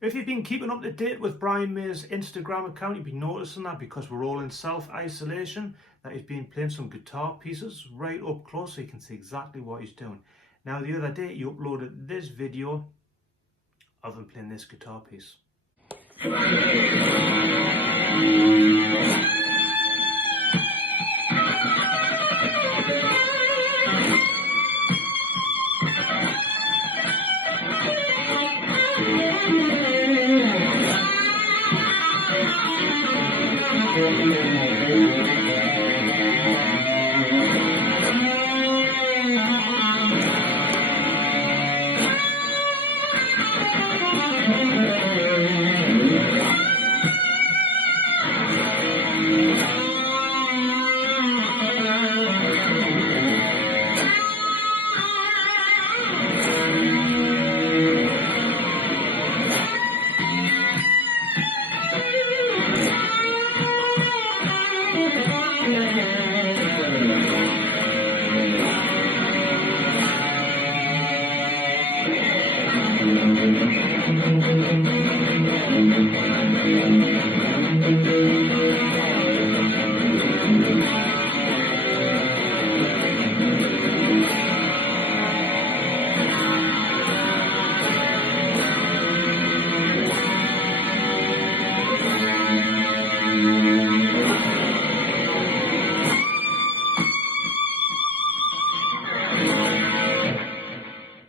If you've been keeping up to date with Brian May's Instagram account, you've been noticing that because we're all in self-isolation, that he's been playing some guitar pieces right up close so you can see exactly what he's doing. Now the other day he uploaded this video of him playing this guitar piece.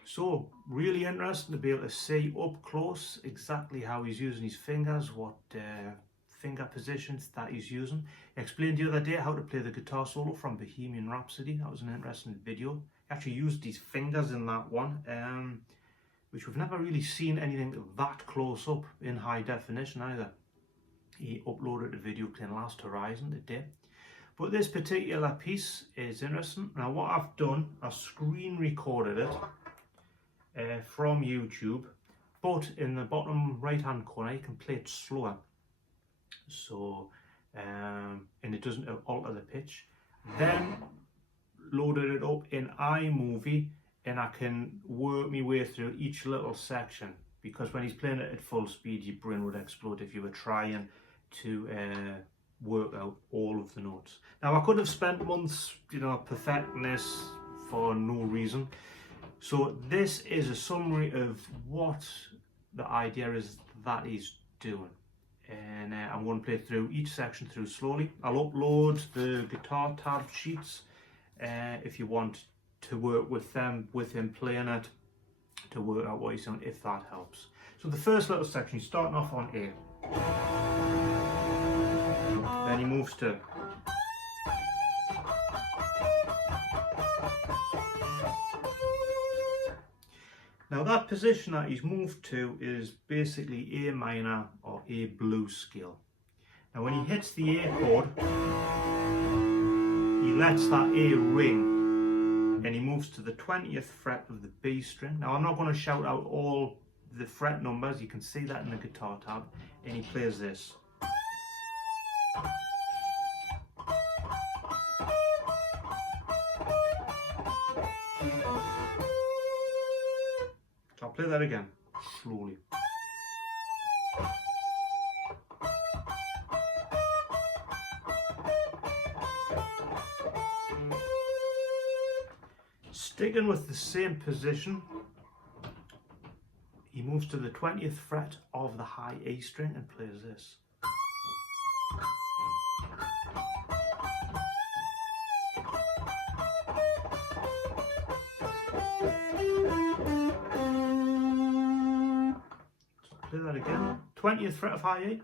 So really interesting to be able to see up close exactly how he's using his fingers, what finger positions that he's using. I explained the other day how to play the guitar solo from Bohemian Rhapsody. That was an interesting video. He actually used his fingers in that one, which we've never really seen anything that close up in high definition either. He uploaded a video playing Last Horizon today. But this particular piece is interesting. Now what I've done, I screen recorded it from YouTube, but in the bottom right hand corner you can play it slower, so and it doesn't alter the pitch. Then loaded it up in iMovie and I can work my way through each little section, because when he's playing it at full speed your brain would explode if you were trying to work out all of the notes. Now I could have spent months, perfecting this for no reason. So this is a summary of what the idea is that he's doing. And I'm going to play through each section through slowly. I'll upload the guitar tab sheets if you want to work with them, with him playing it, to work out what he's doing, if that helps. So the first little section, he's starting off on A. Then he moves to Now that position that he's moved to is basically A minor or A blues scale. Now when he hits the A chord, he lets that A ring and he moves to the 20th fret of the B string. Now I'm not going to shout out all the fret numbers, you can see that in the guitar tab, and he plays this. I'll play that again, slowly. Sticking with the same position, he moves to the 20th fret of the high A string and plays this. Play that again. 20th fret of high A.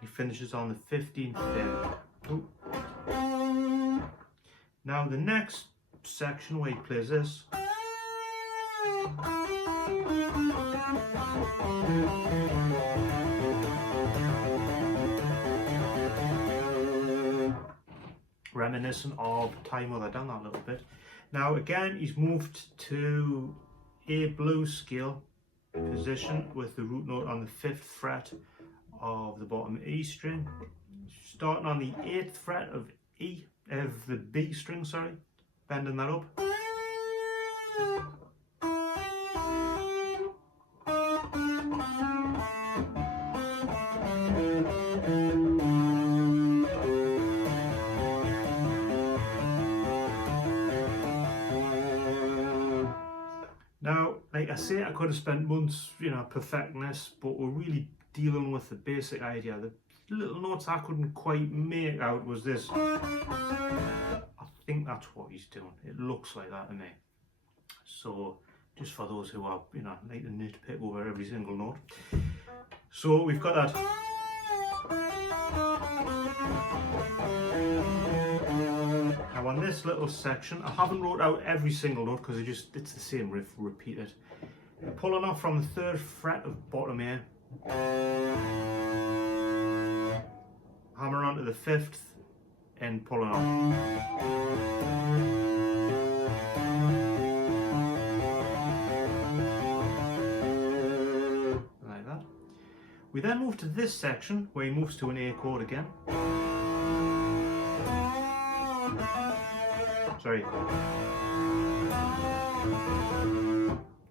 He finishes on the 15th fret. Ooh. Now the next section where he plays this. Reminiscent of Time Mother Down that little bit. Now again he's moved to A blues scale position with the root note on the 5th fret of the bottom E string. starting on the 8th fret of E, of the B string, sorry, bending that up. Now, like I say, I could have spent months, perfecting this, but we're really dealing with the basic idea. The little notes I couldn't quite make out was this. I think that's what he's doing. It looks like that to me. So, just for those who are, like to nitpick over every single note. So we've got that. Now on this little section, I haven't wrote out every single note because it's the same riff repeated. I'm pulling off from the 3rd fret of bottom A, hammer onto the 5th and pulling off. Like that. We then move to this section where he moves to an A chord again. Sorry.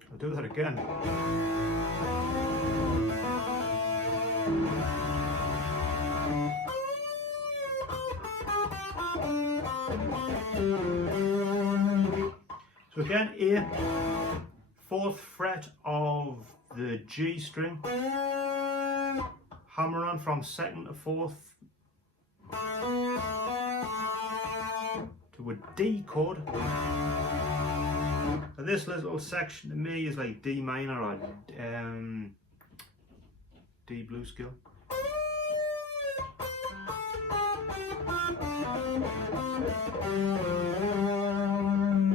I'll do that again. So again, A, 4th fret of the G string, hammer on from 2nd to 4th to a D chord. And this little section to me is like D minor or D blues scale.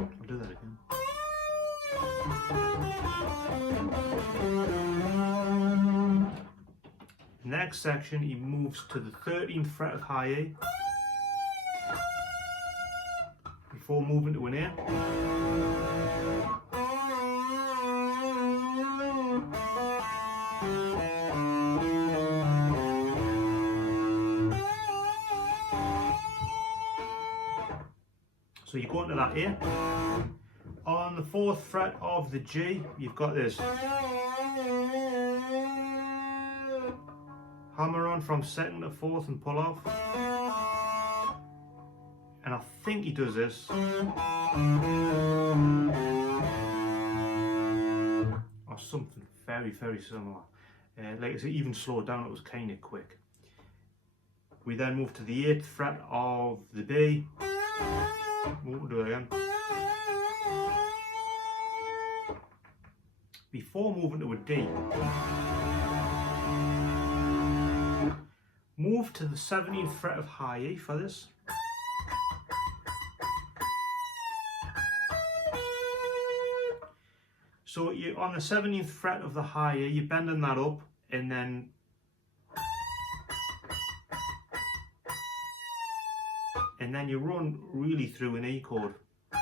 I'll do that again. Next section, he moves to the 13th fret of high A before moving to an A. So you go into that A. On the 4th fret of the G, you've got this. Hammer on from 2nd to 4th and pull off. And I think he does this. Or something very, very similar. Like I said, even slowed down, it was kind of quick. We then move to the 8th fret of the B. We'll do it again. Before moving to a D, move to the 17th fret of high E for this. So you're on the 17th fret of the high E, you're bending that up, and then you run really through an E chord. Like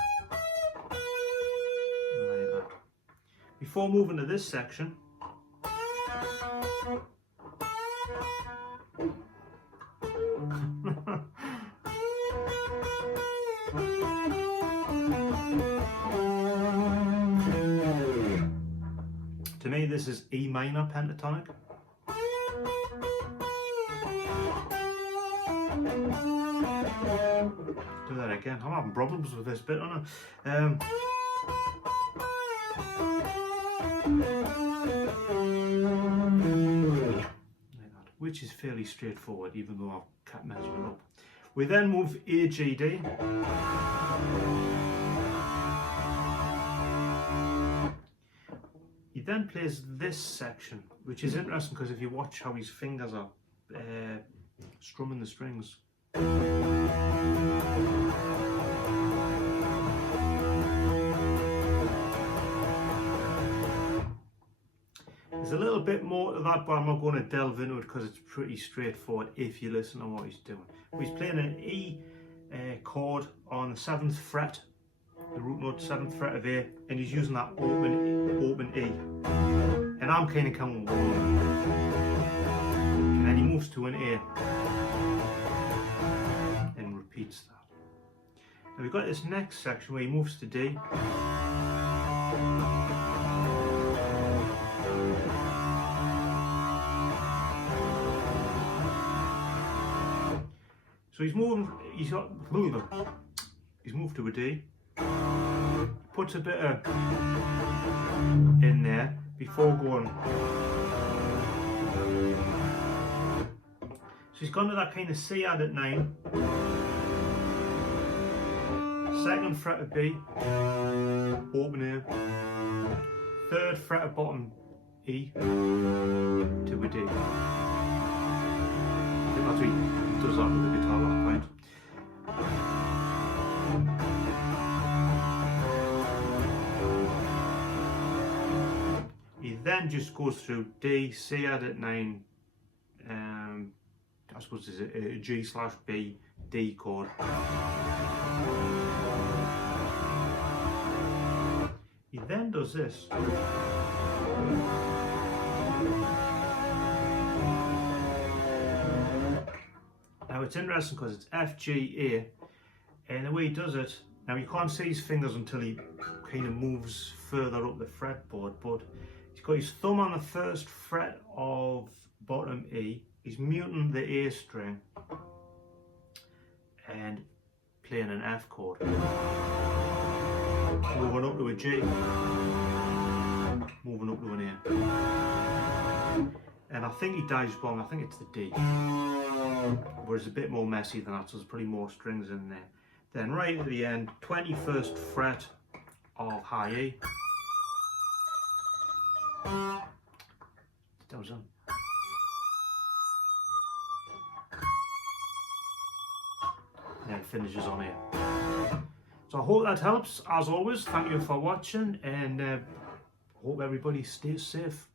that. Before moving to this section, to me this is E minor pentatonic. Do that again. I'm having problems with this bit, aren't I? Which is fairly straightforward, even though I've kept measuring up. We then move A, G, D. He then plays this section, which is interesting because if you watch how his fingers are strumming the strings. There's a little bit more to that, but I'm not going to delve into it because it's pretty straightforward if you listen to what he's doing. He's playing an E chord on the 7th fret, the root note 7th fret of A, and he's using that open E. And I'm kind of counting 1. And then he moves to an A. Now we've got this next section where he moves to D. So he's moved to a D, puts a bit of in there before going. So he's gone to that kind of C added 9, second fret of B, open A, third fret of bottom E to a D. I think that's what he does that with the guitar at that point. He then just goes through D, C added 9, I suppose it's a G/B, D chord. He then does this. Now it's interesting because it's F, G, A, and the way he does it, now you can't see his fingers until he kind of moves further up the fretboard, but he's got his thumb on the first fret of bottom E, he's muting the A string and playing an F chord. Moving up to a G, moving up to an A. And I think he dives wrong, I think it's the D. But it's a bit more messy than that, so there's probably more strings in there. Then right at the end, 21st fret of high E. That was on. And then finishes on here. So I hope that helps. As always, thank you for watching, and hope everybody stays safe.